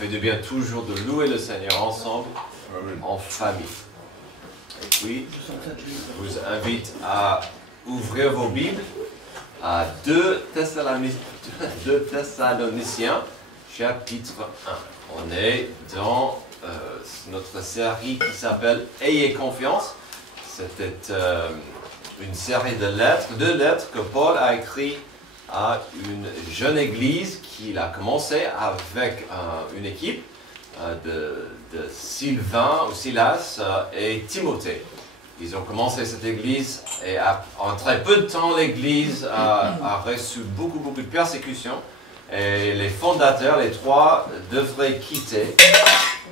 fait du bien toujours de louer le Seigneur ensemble, en famille. Et puis, je vous invite à ouvrir vos Bibles à 2 Thessaloniciens, chapitre 1. On est dans notre série qui s'appelle « Ayez confiance ». C'était une série de lettres, 2 lettres que Paul a écrites à une jeune église qu'il a commencé avec une équipe de Sylvain ou Silas et Timothée. Ils ont commencé cette église et en très peu de temps, l'église a reçu beaucoup de persécutions et les fondateurs, les 3, devraient quitter.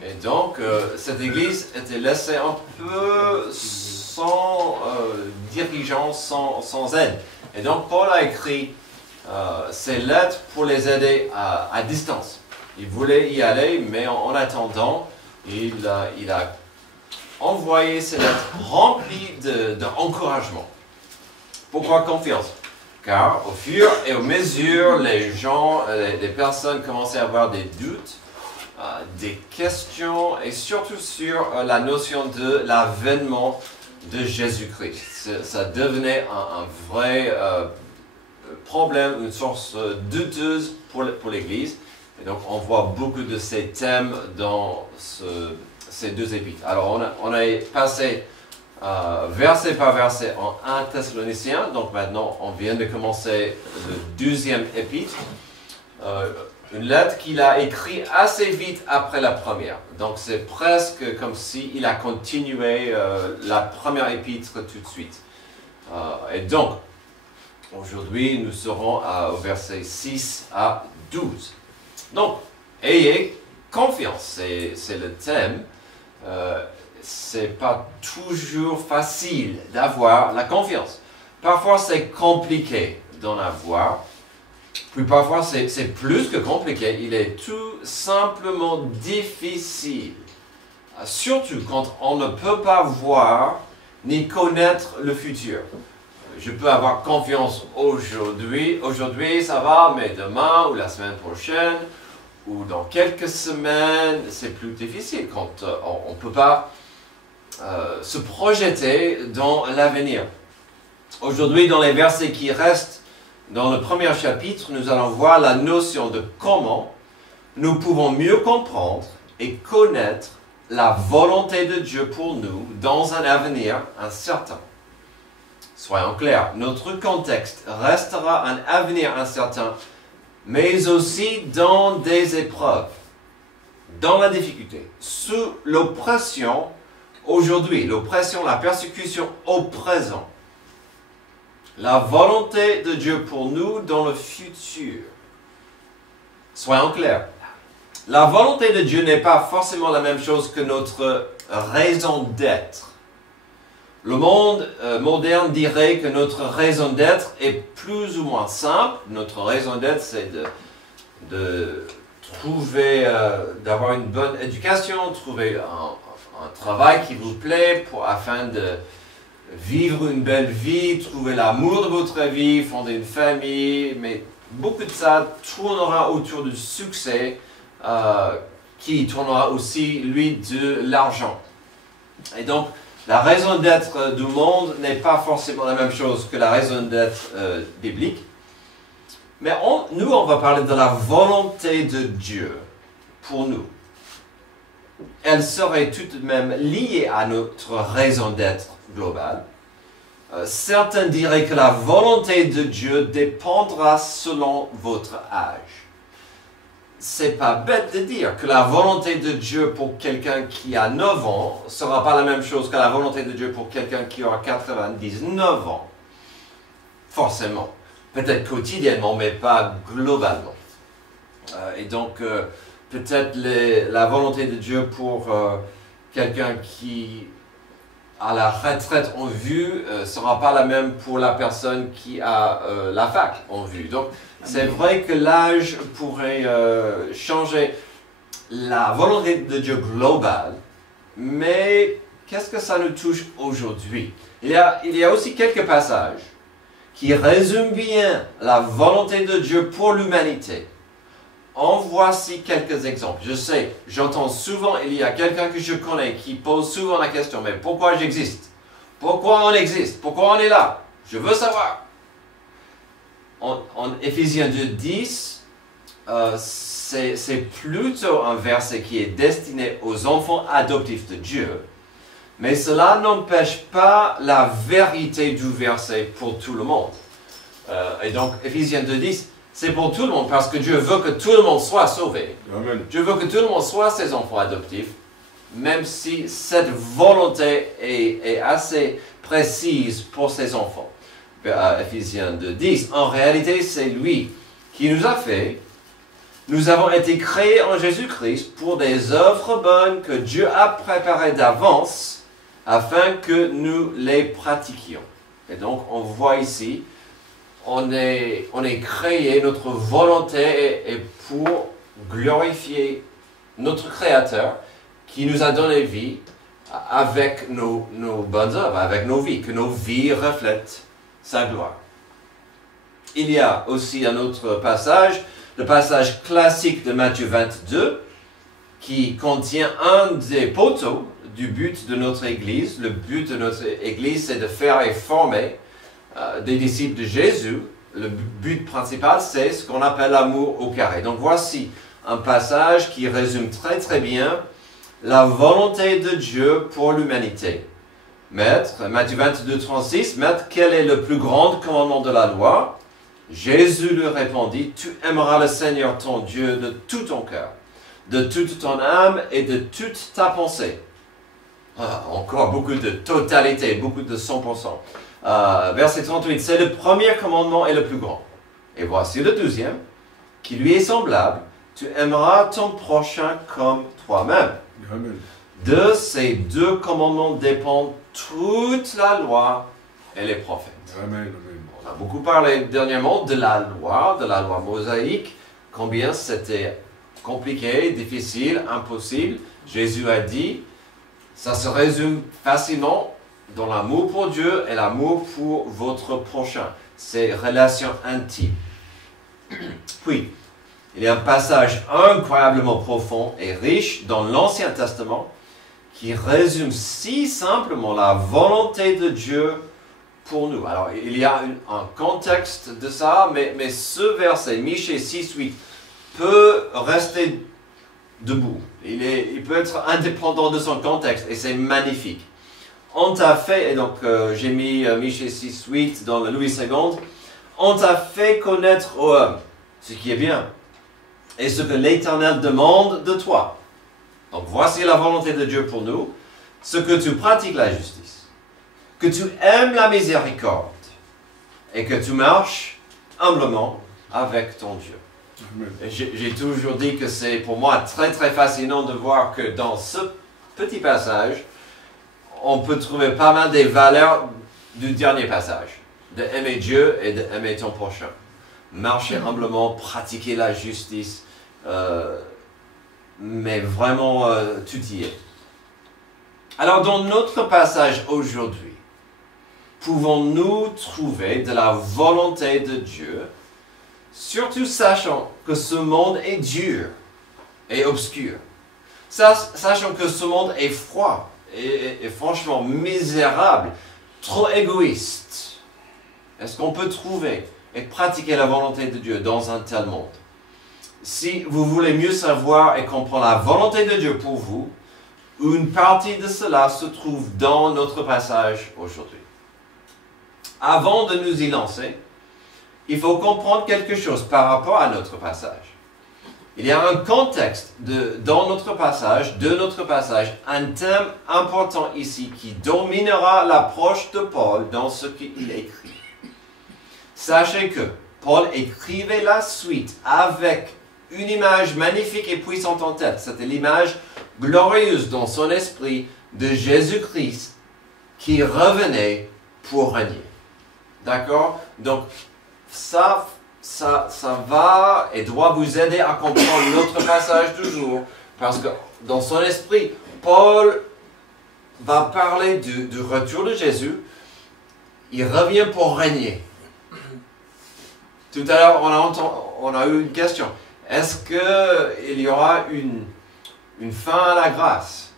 Et donc, cette église était laissée un peu sans dirigeant, sans aide. Et donc, Paul a écrit ces lettres pour les aider à distance. Il voulait y aller, mais en attendant, il a envoyé ces lettres remplies d'encouragement. Pourquoi confiance? Car au fur et à mesure, les personnes commençaient à avoir des doutes, des questions, et surtout sur la notion de l'avènement de Jésus-Christ. Ça devenait un vrai problème, une source douteuse pour l'Église. Et donc, on voit beaucoup de ces thèmes dans ces 2 épîtres. Alors, on a passé verset par verset en 1 Thessaloniciens. Donc, maintenant, on vient de commencer le 2e épître. Une lettre qu'il a écrite assez vite après la première. Donc, c'est presque comme s'il a continué la première épître tout de suite. Et donc, aujourd'hui, nous serons au verset 6 à 12. Donc, ayez confiance, c'est le thème. C'est pas toujours facile d'avoir la confiance. Parfois, c'est compliqué d'en avoir. Puis parfois, c'est plus que compliqué. Il est tout simplement difficile. Surtout quand on ne peut pas voir ni connaître le futur. Je peux avoir confiance aujourd'hui, ça va, mais demain ou la semaine prochaine ou dans quelques semaines, c'est plus difficile quand on ne peut pas se projeter dans l'avenir. Aujourd'hui, dans les versets qui restent dans le premier chapitre, nous allons voir la notion de comment nous pouvons mieux comprendre et connaître la volonté de Dieu pour nous dans un avenir incertain. Soyons clairs, notre contexte restera un avenir incertain, mais aussi dans des épreuves, dans la difficulté, sous l'oppression aujourd'hui, l'oppression, la persécution au présent. La volonté de Dieu pour nous dans le futur. Soyons clairs, la volonté de Dieu n'est pas forcément la même chose que notre raison d'être. Le monde moderne dirait que notre raison d'être est plus ou moins simple. Notre raison d'être, c'est de trouver, d'avoir une bonne éducation, trouver un travail qui vous plaît afin de vivre une belle vie, trouver l'amour de votre vie, fonder une famille. Mais beaucoup de ça tournera autour du succès qui tournera aussi, lui, de l'argent. Et donc, la raison d'être du monde n'est pas forcément la même chose que la raison d'être biblique. Mais nous, on va parler de la volonté de Dieu pour nous. Elle serait tout de même liée à notre raison d'être globale. Certains diraient que la volonté de Dieu dépendra selon votre âge. C'est pas bête de dire que la volonté de Dieu pour quelqu'un qui a 9 ans ne sera pas la même chose que la volonté de Dieu pour quelqu'un qui aura 99 ans. Forcément. Peut-être quotidiennement, mais pas globalement. Et donc, peut-être la volonté de Dieu pour quelqu'un qui a la retraite en vue ne sera pas la même pour la personne qui a la fac en vue. Donc, c'est vrai que l'âge pourrait changer la volonté de Dieu globale, mais qu'est-ce que ça nous touche aujourd'hui? Il y a aussi quelques passages qui résument bien la volonté de Dieu pour l'humanité En voici quelques exemples. Je sais, j'entends souvent, il y a quelqu'un que je connais qui pose souvent la question, mais pourquoi j'existe? Pourquoi on existe? Pourquoi on est là? Je veux savoir. En Éphésiens 2:10, c'est plutôt un verset qui est destiné aux enfants adoptifs de Dieu, mais cela n'empêche pas la vérité du verset pour tout le monde. Et donc, Éphésiens 2:10, c'est pour tout le monde parce que Dieu veut que tout le monde soit sauvé. Amen. Dieu veut que tout le monde soit ses enfants adoptifs, même si cette volonté est assez précise pour ses enfants. Éphésiens 2:10, en réalité, c'est lui qui nous a fait. Nous avons été créés en Jésus-Christ pour des œuvres bonnes que Dieu a préparées d'avance afin que nous les pratiquions. Et donc, on voit ici, on est créé, notre volonté est pour glorifier notre Créateur qui nous a donné vie avec nos bonnes œuvres, avec nos vies, que nos vies reflètent sa gloire. Il y a aussi un autre passage, le passage classique de Matthieu 22, qui contient un des poteaux du but de notre Église. Le but de notre Église, c'est de faire et former des disciples de Jésus. Le but principal, c'est ce qu'on appelle l'amour au carré. Donc voici un passage qui résume très très bien la volonté de Dieu pour l'humanité. Maître, Matthieu 22:36, Maître, quel est le plus grand commandement de la loi? Jésus lui répondit, tu aimeras le Seigneur ton Dieu de tout ton cœur, de toute ton âme et de toute ta pensée. Encore beaucoup de totalité, beaucoup de 100%. Verset 38, c'est le premier commandement et le plus grand. Et voici le deuxième, qui lui est semblable, tu aimeras ton prochain comme toi-même. Amen. De ces deux commandements dépend toute la loi et les prophètes. Amen. Amen. On a beaucoup parlé dernièrement de la loi mosaïque, combien c'était compliqué, difficile, impossible. Jésus a dit, ça se résume facilement dans l'amour pour Dieu et l'amour pour votre prochain. C'est relations intimes. Puis, il y a un passage incroyablement profond et riche dans l'Ancien Testament qui résume si simplement la volonté de Dieu pour nous. Alors, il y a un contexte de ça, mais ce verset, Michée 6:8, peut rester debout. Il peut être indépendant de son contexte et c'est magnifique. On t'a fait, et donc j'ai mis Michée 6:8 dans le Louis II, on t'a fait connaître aux hommes ce qui est bien et ce que l'Éternel demande de toi. Donc voici la volonté de Dieu pour nous, ce que tu pratiques la justice, que tu aimes la miséricorde et que tu marches humblement avec ton Dieu. J'ai toujours dit que c'est pour moi très très fascinant de voir que dans ce petit passage, on peut trouver pas mal des valeurs du dernier passage, de aimer Dieu et d'aimer ton prochain. Marcher humblement, pratiquer la justice, mais vraiment tout y est. Alors dans notre passage aujourd'hui, pouvons-nous trouver de la volonté de Dieu, surtout sachant que ce monde est dur et obscur, sachant que ce monde est froid et franchement misérable, trop égoïste. Est-ce qu'on peut trouver et pratiquer la volonté de Dieu dans un tel monde? Si vous voulez mieux savoir et comprendre la volonté de Dieu pour vous, une partie de cela se trouve dans notre passage aujourd'hui. Avant de nous y lancer, il faut comprendre quelque chose par rapport à notre passage. Il y a un contexte dans notre passage, un thème important ici qui dominera l'approche de Paul dans ce qu'il écrit. Sachez que Paul écrivait la suite avec une image magnifique et puissante en tête. C'était l'image glorieuse dans son esprit de Jésus-Christ qui revenait pour régner. D'accord? Donc, ça va et doit vous aider à comprendre notre passage du jour, parce que dans son esprit, Paul va parler du retour de Jésus. Il revient pour régner. Tout à l'heure, on a eu une question. Est-ce qu'il y aura une fin à la grâce?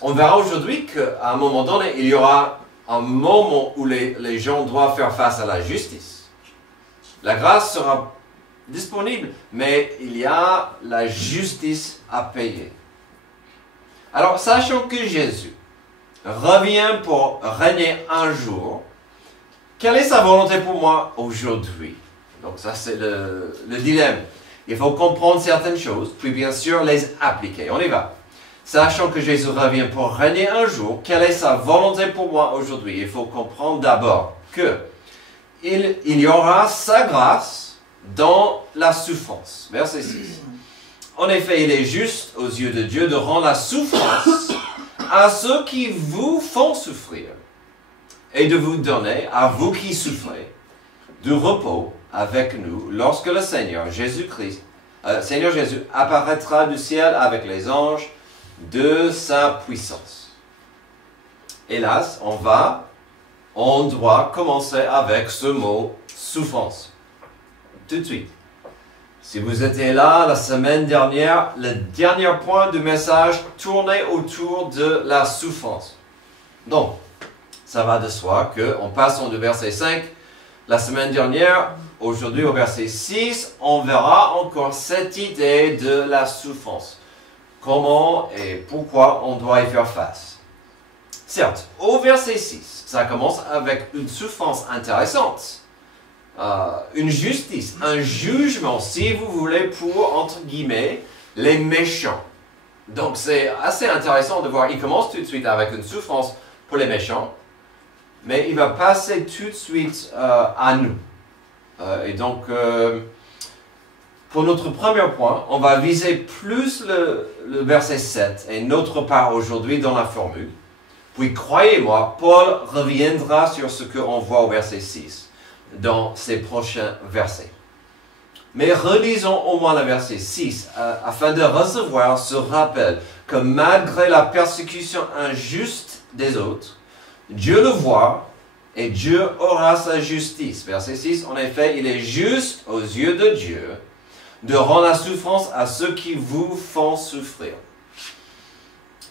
On verra aujourd'hui qu'à un moment donné, il y aura un moment où les gens doivent faire face à la justice. La grâce sera disponible, mais il y a la justice à payer. Alors, sachant que Jésus revient pour régner un jour, quelle est sa volonté pour moi aujourd'hui? Donc ça, c'est le dilemme. Il faut comprendre certaines choses, puis bien sûr les appliquer. On y va. Sachant que Jésus revient pour régner un jour, quelle est sa volonté pour moi aujourd'hui? Il faut comprendre d'abord que il y aura sa grâce dans la souffrance. Verset 6. En effet, il est juste aux yeux de Dieu de rendre la souffrance à ceux qui vous font souffrir et de vous donner, à vous qui souffrez, du repos avec nous lorsque le Seigneur Jésus-Christ, Seigneur Jésus apparaîtra du ciel avec les anges de sa puissance. Hélas, on doit commencer avec ce mot souffrance. Tout de suite. Si vous étiez là la semaine dernière, le dernier point du message tournait autour de la souffrance. Donc, ça va de soi qu'en passant du verset 5 la semaine dernière, aujourd'hui au verset 6, on verra encore cette idée de la souffrance. Comment et pourquoi on doit y faire face. Certes, au verset 6, ça commence avec une souffrance intéressante. Une justice, un jugement, si vous voulez, pour, entre guillemets, les méchants. Donc c'est assez intéressant de voir, il commence tout de suite avec une souffrance pour les méchants, mais il va passer tout de suite à nous. Et donc, pour notre premier point, on va viser plus le verset 7 et notre part aujourd'hui dans la formule. Puis croyez-moi, Paul reviendra sur ce qu'on voit au verset 6. Dans ces prochains versets. Mais relisons au moins le verset 6 afin de recevoir ce rappel que malgré la persécution injuste des autres, Dieu le voit et Dieu aura sa justice. Verset 6, en effet, il est juste aux yeux de Dieu de rendre la souffrance à ceux qui vous font souffrir.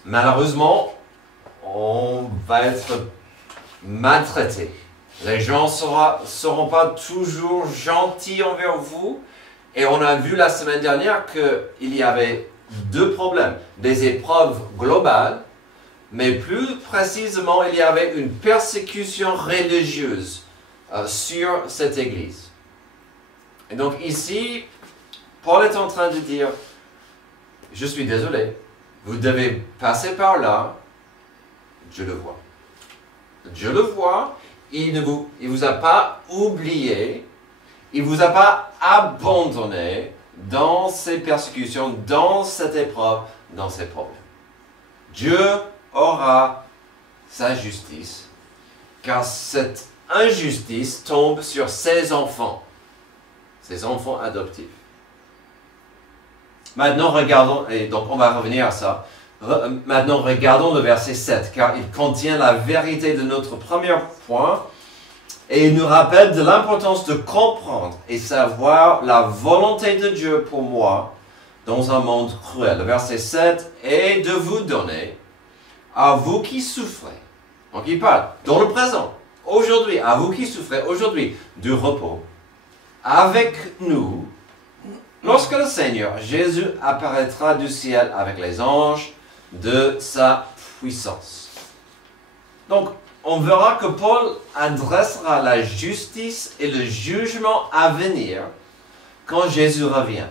Malheureusement, on va être maltraité. Les gens ne seront pas toujours gentils envers vous. Et on a vu la semaine dernière qu'il y avait deux problèmes. Des épreuves globales, mais plus précisément, il y avait une persécution religieuse sur cette église. Et donc ici, Paul est en train de dire, je suis désolé, vous devez passer par là, Dieu le voit. Dieu le voit. Il ne vous a pas oublié, il ne vous a pas abandonné dans ces persécutions, dans cette épreuve, dans ces problèmes. Dieu aura sa justice, car cette injustice tombe sur ses enfants adoptifs. Maintenant, regardons, et donc on va revenir à ça. Maintenant, regardons le verset 7, car il contient la vérité de notre premier point et il nous rappelle de l'importance de comprendre et savoir la volonté de Dieu pour moi dans un monde cruel. Le verset 7 est de vous donner, à vous qui souffrez. Donc il parle dans le présent, aujourd'hui, à vous qui souffrez aujourd'hui, du repos, avec nous, lorsque le Seigneur Jésus apparaîtra du ciel avec les anges de sa puissance. Donc, on verra que Paul adressera la justice et le jugement à venir quand Jésus revient.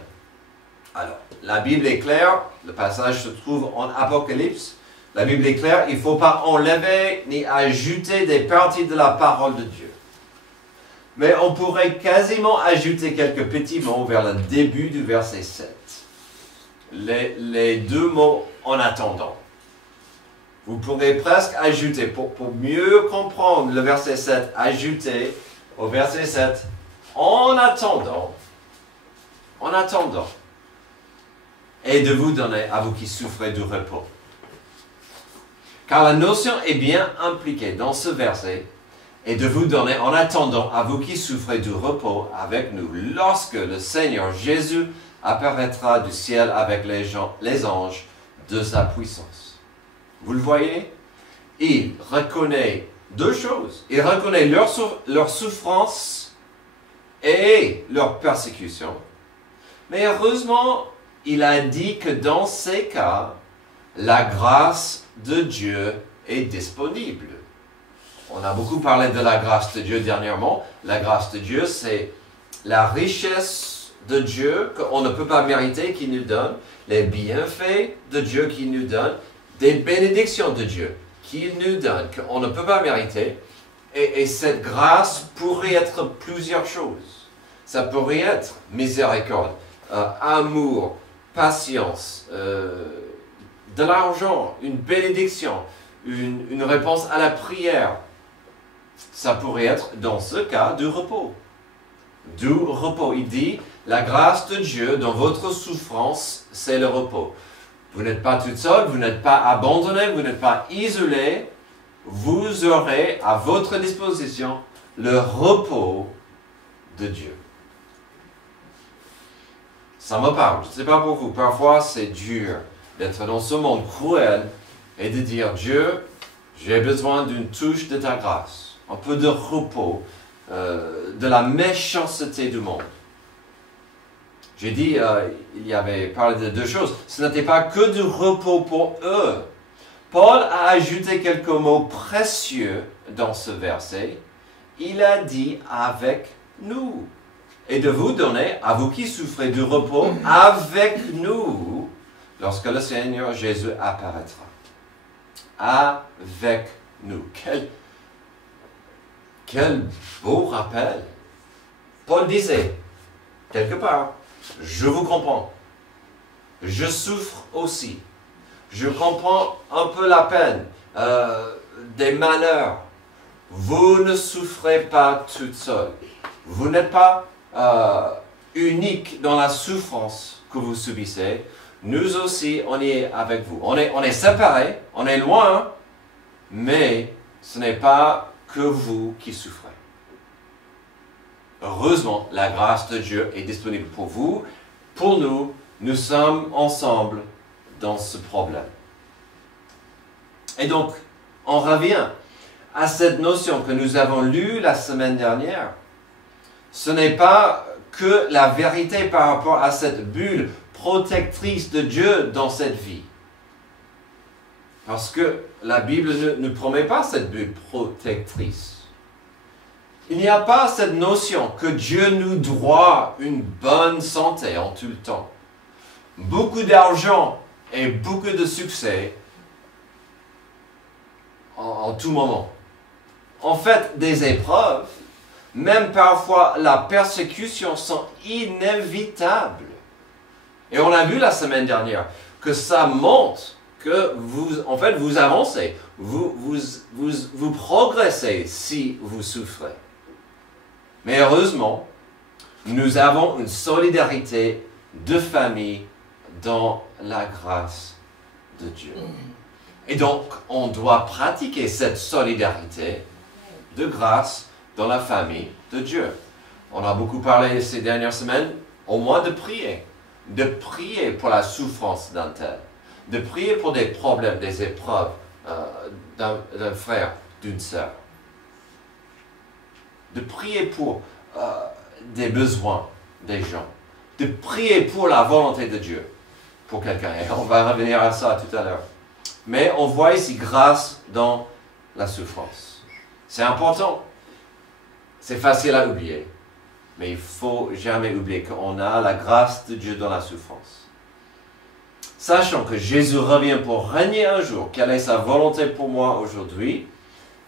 Alors, la Bible est claire, le passage se trouve en Apocalypse. La Bible est claire, il ne faut pas enlever ni ajouter des parties de la parole de Dieu. Mais on pourrait quasiment ajouter quelques petits mots vers le début du verset 7. Les deux mots en attendant. Vous pourrez presque ajouter, pour mieux comprendre le verset 7, ajouter au verset 7, en attendant, et de vous donner à vous qui souffrez du repos. Car la notion est bien impliquée dans ce verset, et de vous donner en attendant à vous qui souffrez du repos avec nous lorsque le Seigneur Jésus apparaîtra du ciel avec les anges de sa puissance. Vous le voyez? Il reconnaît deux choses. Il reconnaît leur souffrance et leur persécution. Mais heureusement, il a dit que dans ces cas, la grâce de Dieu est disponible. On a beaucoup parlé de la grâce de Dieu dernièrement. La grâce de Dieu, c'est la richesse de Dieu qu'on ne peut pas mériter, qu'il nous donne, les bienfaits de Dieu qu'il nous donne, des bénédictions de Dieu qu'il nous donne, qu'on ne peut pas mériter. Et cette grâce pourrait être plusieurs choses. Ça pourrait être miséricorde, amour, patience, de l'argent, une bénédiction, une réponse à la prière. Ça pourrait être, dans ce cas, du repos. Du repos. Il dit, la grâce de Dieu dans votre souffrance, c'est le repos. Vous n'êtes pas tout seul, vous n'êtes pas abandonné, vous n'êtes pas isolé. Vous aurez à votre disposition le repos de Dieu. Ça me parle, je ne sais pas pour vous. Parfois, c'est dur d'être dans ce monde cruel et de dire, Dieu, j'ai besoin d'une touche de ta grâce. Un peu de repos, de la méchanceté du monde. J'ai dit, il y avait parlé de deux choses. Ce n'était pas que du repos pour eux. Paul a ajouté quelques mots précieux dans ce verset. Il a dit avec nous. Et de vous donner, à vous qui souffrez du repos, avec nous, lorsque le Seigneur Jésus apparaîtra. Avec nous. Quel beau rappel. Paul disait, quelque part, je vous comprends. Je souffre aussi. Je comprends un peu la peine, des malheurs. Vous ne souffrez pas toute seule. Vous n'êtes pas unique dans la souffrance que vous subissez. Nous aussi, on y est avec vous. On est séparés, on est loin, mais ce n'est pas que vous qui souffrez. Heureusement, la grâce de Dieu est disponible pour vous. Pour nous, nous sommes ensemble dans ce problème. Et donc, on revient à cette notion que nous avons lue la semaine dernière. Ce n'est pas que la vérité par rapport à cette bulle protectrice de Dieu dans cette vie. Parce que la Bible ne promet pas cette bulle protectrice. Il n'y a pas cette notion que Dieu nous doit une bonne santé en tout le temps. Beaucoup d'argent et beaucoup de succès en tout moment. En fait, des épreuves, même parfois la persécution, sont inévitables. Et on a vu la semaine dernière que ça montre que vous avancez, vous progressez si vous souffrez. Mais heureusement, nous avons une solidarité de famille dans la grâce de Dieu. Et donc, on doit pratiquer cette solidarité de grâce dans la famille de Dieu. On a beaucoup parlé ces dernières semaines, au moins de prier pour la souffrance d'un tel, de prier pour des problèmes, des épreuves d'un frère, d'une sœur, de prier pour des besoins des gens, de prier pour la volonté de Dieu pour quelqu'un. Et on va revenir à ça tout à l'heure. Mais on voit ici grâce dans la souffrance. C'est important. C'est facile à oublier. Mais il ne faut jamais oublier qu'on a la grâce de Dieu dans la souffrance. Sachant que Jésus revient pour régner un jour, quelle est sa volonté pour moi aujourd'hui,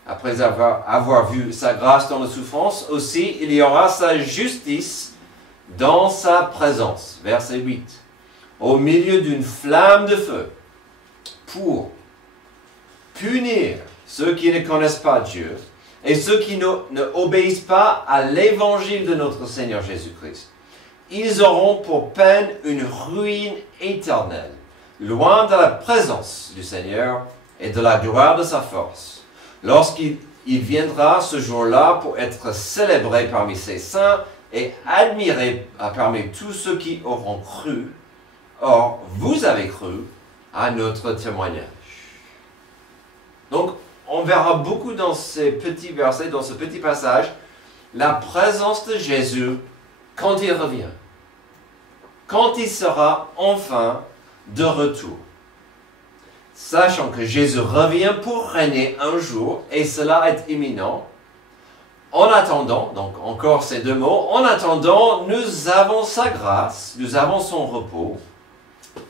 après avoir vu sa grâce dans la souffrance, aussi il y aura sa justice dans sa présence. Verset 8. Au milieu d'une flamme de feu, pour punir ceux qui ne connaissent pas Dieu et ceux qui ne obéissent pas à l'évangile de notre Seigneur Jésus-Christ. Ils auront pour peine une ruine éternelle, loin de la présence du Seigneur et de la gloire de sa force, lorsqu'il Il viendra ce jour-là pour être célébré parmi ses saints et admiré parmi tous ceux qui auront cru. Or, vous avez cru à notre témoignage. Donc, on verra beaucoup dans ces petits versets, dans ce petit passage, la présence de Jésus quand il revient. Quand il sera enfin de retour. Sachant que Jésus revient pour régner un jour, et cela est imminent. En attendant, donc encore ces deux mots, en attendant, nous avons sa grâce, nous avons son repos.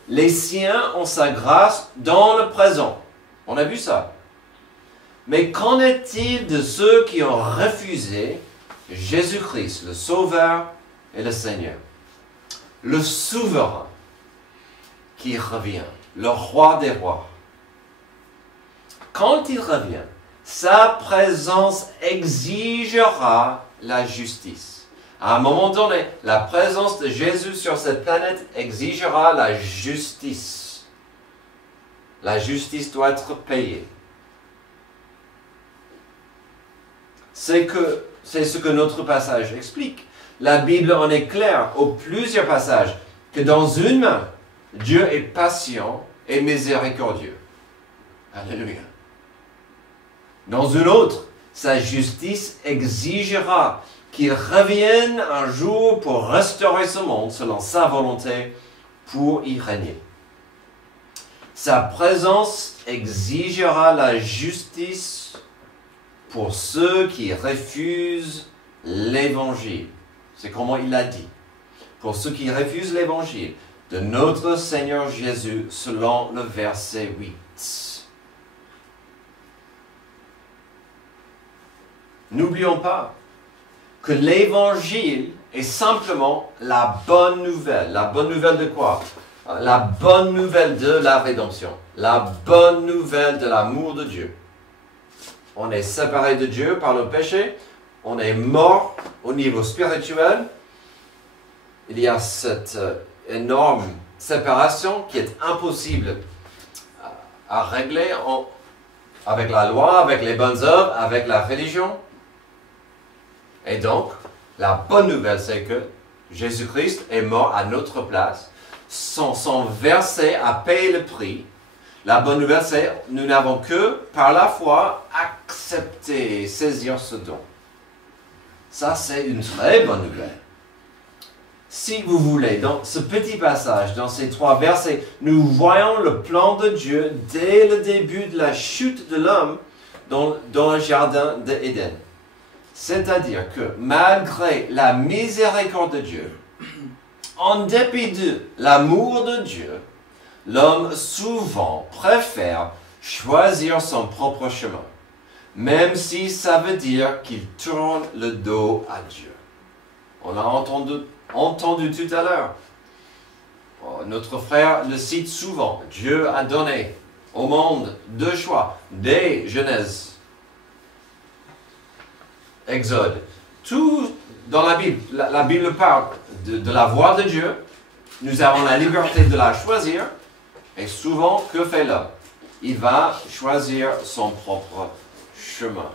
Les siens ont sa grâce dans le présent. On a vu ça. Mais qu'en est-il de ceux qui ont refusé Jésus-Christ, le Sauveur et le Seigneur? Le souverain qui revient, le roi des rois. Quand il revient, sa présence exigera la justice. À un moment donné, la présence de Jésus sur cette planète exigera la justice. La justice doit être payée. C'est ce que notre passage explique. La Bible en est claire aux plusieurs passages que dans une main, Dieu est patient et miséricordieux. Alléluia. Dans une autre, sa justice exigera qu'il revienne un jour pour restaurer ce monde selon sa volonté pour y régner. Sa présence exigera la justice pour ceux qui refusent l'Évangile. C'est comment il l'a dit. Pour ceux qui refusent l'Évangile de notre Seigneur Jésus selon le verset 8. N'oublions pas que l'Évangile est simplement la bonne nouvelle. La bonne nouvelle de quoi? La bonne nouvelle de la rédemption. La bonne nouvelle de l'amour de Dieu. On est séparé de Dieu par le péché. On est mort au niveau spirituel. Il y a cette énorme séparation qui est impossible à régler avec la loi, avec les bonnes œuvres, avec la religion. Et donc, la bonne nouvelle, c'est que Jésus-Christ est mort à notre place. Son sang versé a payé le prix. La bonne nouvelle, c'est que nous n'avons que, par la foi, accepté et saisir ce don. Ça, c'est une très bonne nouvelle. Si vous voulez, dans ce petit passage, dans ces 3 versets, nous voyons le plan de Dieu dès le début de la chute de l'homme dans le jardin d'Éden. C'est-à-dire que malgré la miséricorde de Dieu, en dépit de l'amour de Dieu, l'homme souvent préfère choisir son propre chemin, même si ça veut dire qu'il tourne le dos à Dieu. On l'a entendu tout à l'heure. Notre frère le cite souvent. Dieu a donné au monde 2 choix, dès Genèse, Exode. Tout dans la Bible, la Bible parle de la voie de Dieu. Nous avons la liberté de la choisir. Et souvent, que fait l'homme? Il va choisir son propre chemin.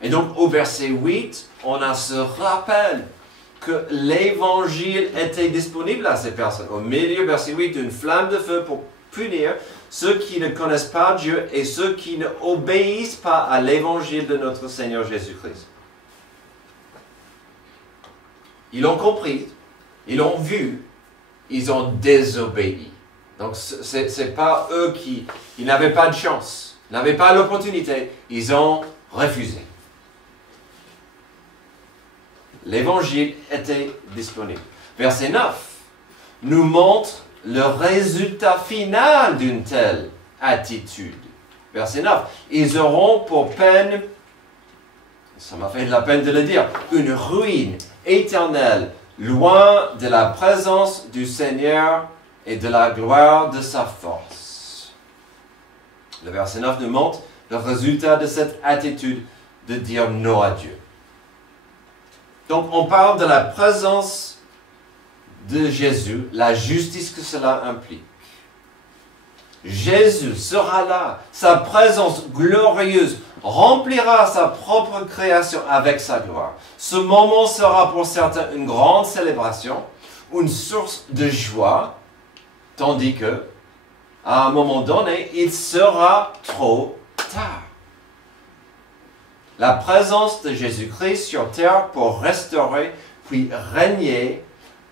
Et donc, au verset 8, on a ce rappel que l'Évangile était disponible à ces personnes. Au milieu, verset 8, une flamme de feu pour punir ceux qui ne connaissent pas Dieu et ceux qui ne obéissent pas à l'Évangile de notre Seigneur Jésus-Christ. Ils l'ont compris, ils l'ont vu, ils ont désobéi. Donc, ce n'est pas eux ils n'avaient pas de chance, n'avaient pas l'opportunité, ils ont refusé. L'évangile était disponible. Verset 9 nous montre le résultat final d'une telle attitude. Verset 9, ils auront pour peine, ça m'a fait de la peine de le dire, une ruine éternelle, loin de la présence du Seigneur et de la gloire de sa force. Le verset 9 nous montre le résultat de cette attitude de dire non à Dieu. Donc on parle de la présence de Jésus, la justice que cela implique. Jésus sera là, sa présence glorieuse remplira sa propre création avec sa gloire. Ce moment sera pour certains une grande célébration, une source de joie, tandis que, à un moment donné, il sera trop tard. La présence de Jésus-Christ sur terre pour restaurer puis régner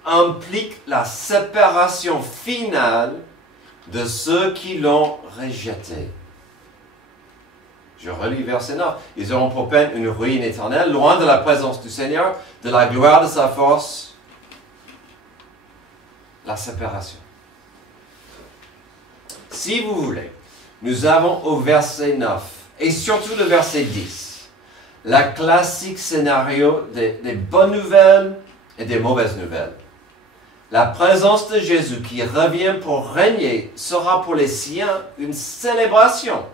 implique la séparation finale de ceux qui l'ont rejeté. Je relis verset 9. Ils auront pour peine une ruine éternelle, loin de la présence du Seigneur, de la gloire de sa force, la séparation. Si vous voulez, nous avons au verset 9 et surtout le verset 10, la classique scénario des bonnes nouvelles et des mauvaises nouvelles. La présence de Jésus qui revient pour régner sera pour les siens une célébration.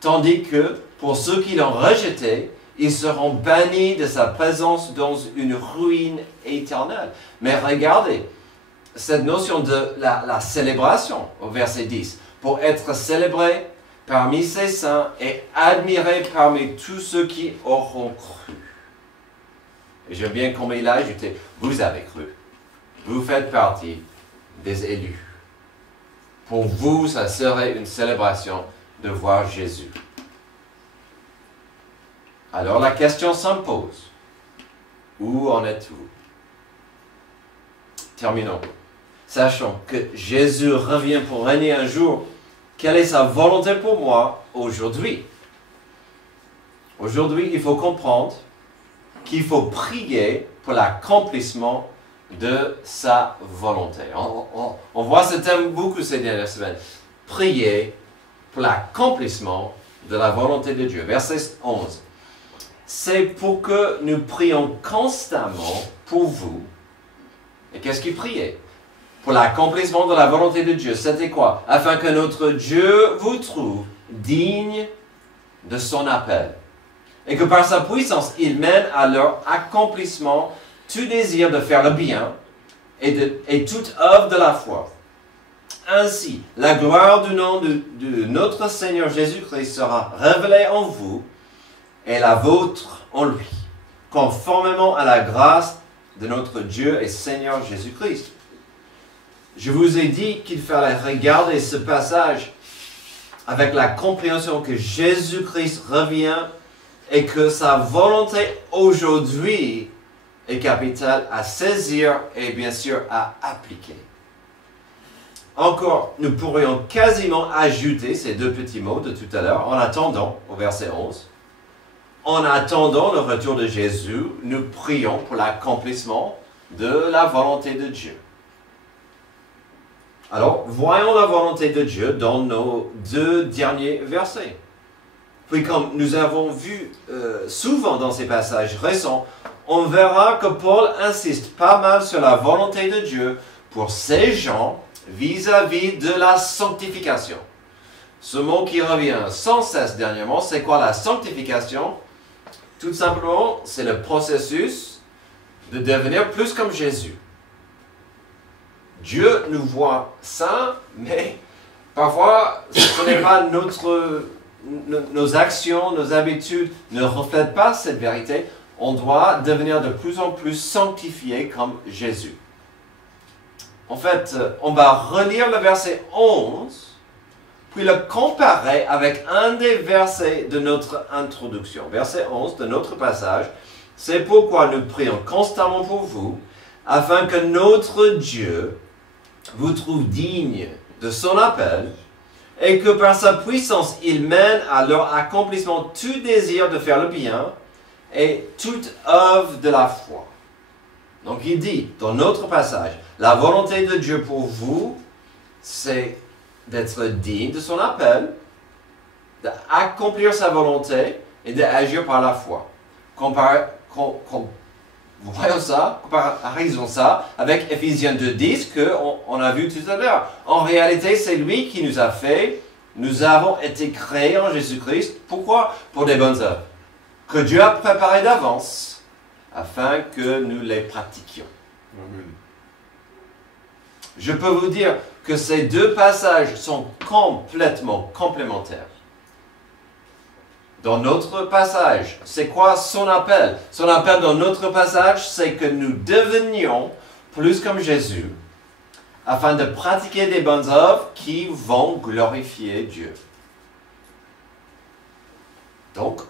Tandis que pour ceux qui l'ont rejeté, ils seront bannis de sa présence dans une ruine éternelle. Mais regardez, cette notion de la célébration au verset 10, pour être célébré parmi ses saints et admiré parmi tous ceux qui auront cru. Et j'aime bien comment il a ajouté, vous avez cru. Vous faites partie des élus. Pour vous, ça serait une célébration de voir Jésus. Alors la question s'impose. Où en êtes-vous? Terminons. Sachons que Jésus revient pour régner un jour. Quelle est sa volonté pour moi aujourd'hui? Aujourd'hui, il faut comprendre qu'il faut prier pour l'accomplissement de sa volonté. On voit ce thème beaucoup ces dernières semaines. Prier pour l'accomplissement de la volonté de Dieu. Verset 11. C'est pour que nous prions constamment pour vous. Et qu'est-ce qu'il priait? Pour l'accomplissement de la volonté de Dieu. C'était quoi? Afin que notre Dieu vous trouve digne de son appel. Et que par sa puissance, il mène à leur accomplissement tout désir de faire le bien et toute œuvre de la foi. Ainsi, la gloire du nom de notre Seigneur Jésus-Christ sera révélée en vous et la vôtre en lui, conformément à la grâce de notre Dieu et Seigneur Jésus-Christ. Je vous ai dit qu'il fallait regarder ce passage avec la compréhension que Jésus-Christ revient et que sa volonté aujourd'hui est capitale à saisir et bien sûr à appliquer. Encore, nous pourrions quasiment ajouter ces deux petits mots de tout à l'heure, en attendant, au verset 11. En attendant le retour de Jésus, nous prions pour l'accomplissement de la volonté de Dieu. Alors, voyons la volonté de Dieu dans nos deux derniers versets. Puis comme nous avons vu souvent dans ces passages récents, on verra que Paul insiste pas mal sur la volonté de Dieu pour ces gens vis-à-vis de la sanctification. Ce mot qui revient sans cesse dernièrement, c'est quoi la sanctification? Tout simplement, c'est le processus de devenir plus comme Jésus. Dieu nous voit saints, mais parfois ce n'est pas nos actions, nos habitudes ne reflètent pas cette vérité. On doit devenir de plus en plus sanctifiés comme Jésus. En fait, on va relire le verset 11, puis le comparer avec un des versets de notre introduction. Verset 11 de notre passage, c'est pourquoi nous prions constamment pour vous, afin que notre Dieu vous trouve digne de son appel, et que par sa puissance, il mène à leur accomplissement tout désir de faire le bien et toute œuvre de la foi. Donc il dit, dans notre passage, la volonté de Dieu pour vous, c'est d'être digne de son appel, d'accomplir sa volonté et d'agir par la foi. Voyons ça, comparisons ça avec Ephésiens 2:10 qu'on a vu tout à l'heure. En réalité, c'est lui qui nous a fait, nous avons été créés en Jésus-Christ. Pourquoi? Pour des bonnes œuvres que Dieu a préparées d'avance afin que nous les pratiquions. Amen. Je peux vous dire que ces deux passages sont complètement complémentaires. dans notre passage. C'est quoi son appel? Son appel dans notre passage, c'est que nous devenions plus comme Jésus, afin de pratiquer des bonnes œuvres qui vont glorifier Dieu. Donc,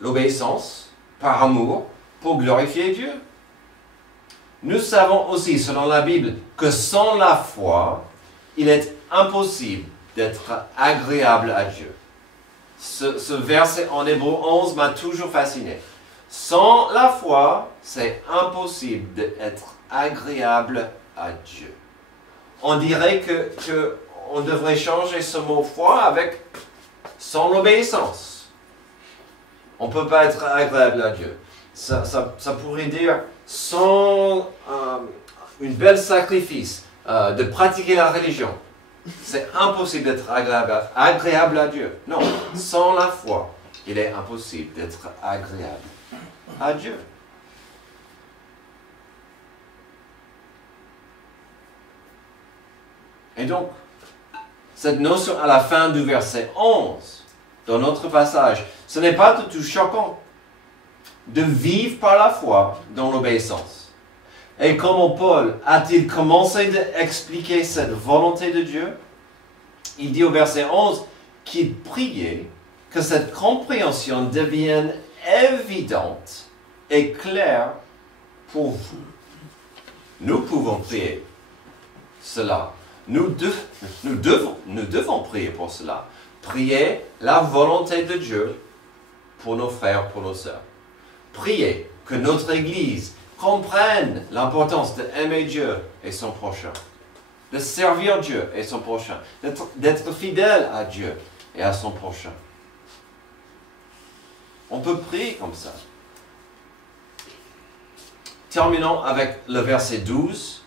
l'obéissance par amour pour glorifier Dieu. Nous savons aussi, selon la Bible, que sans la foi, il est impossible d'être agréable à Dieu. Ce verset en Hébreu 11 m'a toujours fasciné. Sans la foi, c'est impossible d'être agréable à Dieu. On dirait qu'on devrait changer ce mot foi avec sans l'obéissance. On ne peut pas être agréable à Dieu. Ça pourrait dire sans une belle sacrifice, de pratiquer la religion. C'est impossible d'être agréable à Dieu. Non, sans la foi, il est impossible d'être agréable à Dieu. Et donc, cette notion à la fin du verset 11, dans notre passage, ce n'est pas du tout choquant de vivre par la foi dans l'obéissance. Et comment Paul a-t-il commencé d'expliquer cette volonté de Dieu? Il dit au verset 11 qu'il priait que cette compréhension devienne évidente et claire pour vous. Nous pouvons prier cela. Nous devons prier pour cela. Prier la volonté de Dieu pour nos frères, pour nos sœurs. Prier que notre Église comprenne l'importance d'aimer Dieu et son prochain, de servir Dieu et son prochain, d'être fidèle à Dieu et à son prochain. On peut prier comme ça. Terminons avec le verset 12,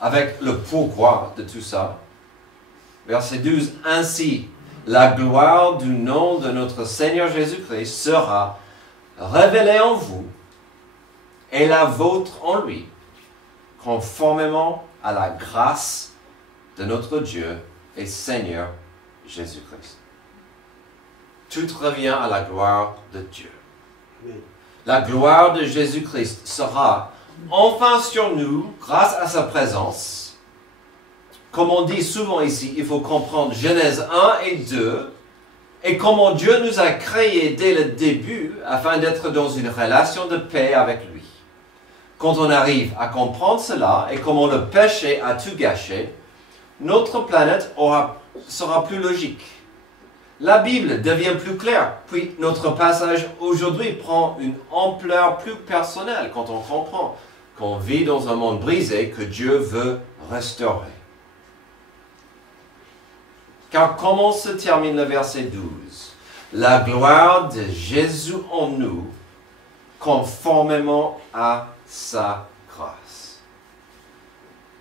avec le pourquoi de tout ça. Verset 12, « Ainsi, la gloire du nom de notre Seigneur Jésus-Christ sera révélée en vous et la vôtre en lui, conformément à la grâce de notre Dieu et Seigneur Jésus-Christ. » Tout revient à la gloire de Dieu. La gloire de Jésus-Christ sera enfin sur nous grâce à sa présence. Comme on dit souvent ici, il faut comprendre Genèse 1 et 2 et comment Dieu nous a créés dès le début afin d'être dans une relation de paix avec lui. Quand on arrive à comprendre cela et comment le péché a tout gâché, notre planète sera plus logique. La Bible devient plus claire, puis notre passage aujourd'hui prend une ampleur plus personnelle quand on comprend qu'on vit dans un monde brisé que Dieu veut restaurer. Car comment se termine le verset 12? La gloire de Jésus en nous, conformément à sa grâce.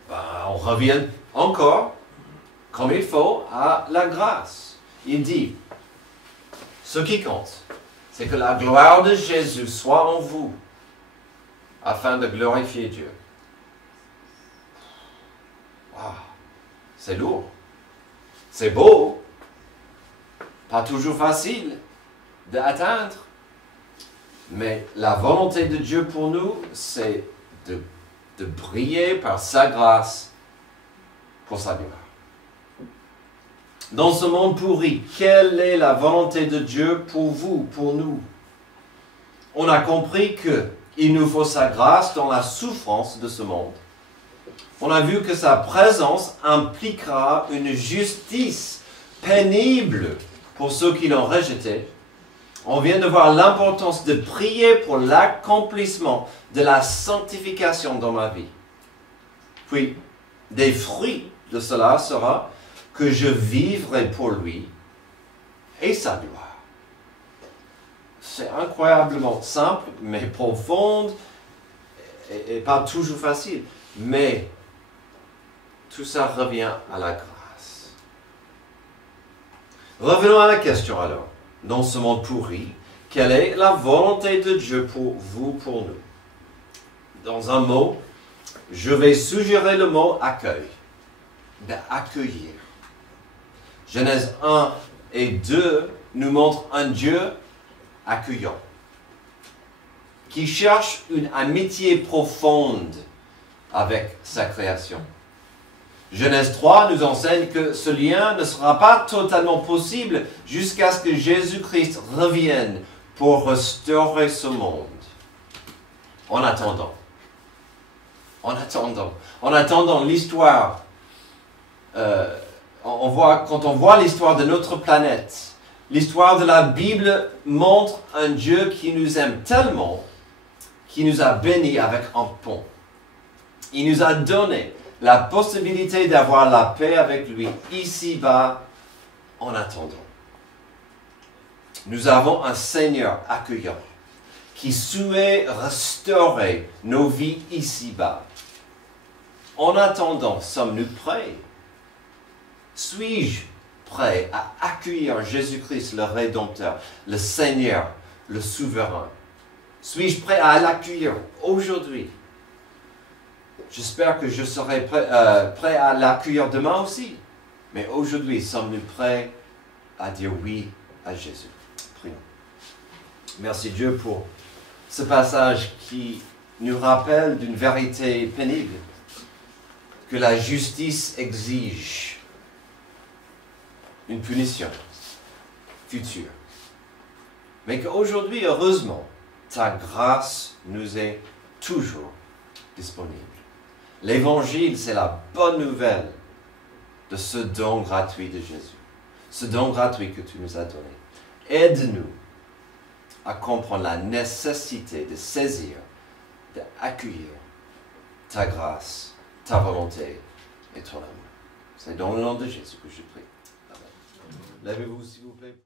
On revient encore, comme il faut, à la grâce. Il dit, ce qui compte, c'est que la gloire de Jésus soit en vous, afin de glorifier Dieu. Wow, c'est lourd. C'est beau. Pas toujours facile d'atteindre. Mais la volonté de Dieu pour nous, c'est de briller par sa grâce pour sa gloire. Dans ce monde pourri, quelle est la volonté de Dieu pour vous, pour nous? On a compris qu'il nous faut sa grâce dans la souffrance de ce monde. On a vu que sa présence impliquera une justice pénible pour ceux qui l'ont rejeté. On vient de voir l'importance de prier pour l'accomplissement de la sanctification dans ma vie. Puis, des fruits de cela sera que je vivrai pour lui et sa gloire. C'est incroyablement simple, mais profonde et pas toujours facile. Mais tout ça revient à la grâce. Revenons à la question alors. Dans ce monde pourri, quelle est la volonté de Dieu pour vous, pour nous? Dans un mot, je vais suggérer le mot accueil. D'accueillir. Genèse 1 et 2 nous montre un Dieu accueillant, qui cherche une amitié profonde avec sa création. Genèse 3 nous enseigne que ce lien ne sera pas totalement possible jusqu'à ce que Jésus-Christ revienne pour restaurer ce monde. En attendant l'histoire, quand on voit l'histoire de notre planète, l'histoire de la Bible montre un Dieu qui nous aime tellement, qui nous a bénis avec un pont. Il nous a donné la possibilité d'avoir la paix avec lui ici-bas en attendant. Nous avons un Seigneur accueillant qui souhaite restaurer nos vies ici-bas. En attendant, sommes-nous prêts? Suis-je prêt à accueillir Jésus-Christ, le Rédempteur, le Seigneur, le Souverain? Suis-je prêt à l'accueillir aujourd'hui? J'espère que je serai prêt à l'accueillir demain aussi. Mais aujourd'hui, sommes-nous prêts à dire oui à Jésus? Prions. Merci Dieu pour ce passage qui nous rappelle d'une vérité pénible, que la justice exige une punition future. Mais qu'aujourd'hui, heureusement, ta grâce nous est toujours disponible. L'Évangile, c'est la bonne nouvelle de ce don gratuit de Jésus. Ce don gratuit que tu nous as donné. Aide-nous à comprendre la nécessité de saisir, d'accueillir ta grâce, ta volonté et ton amour. C'est dans le nom de Jésus que je prie. Amen. Lèvez-vous s'il vous plaît.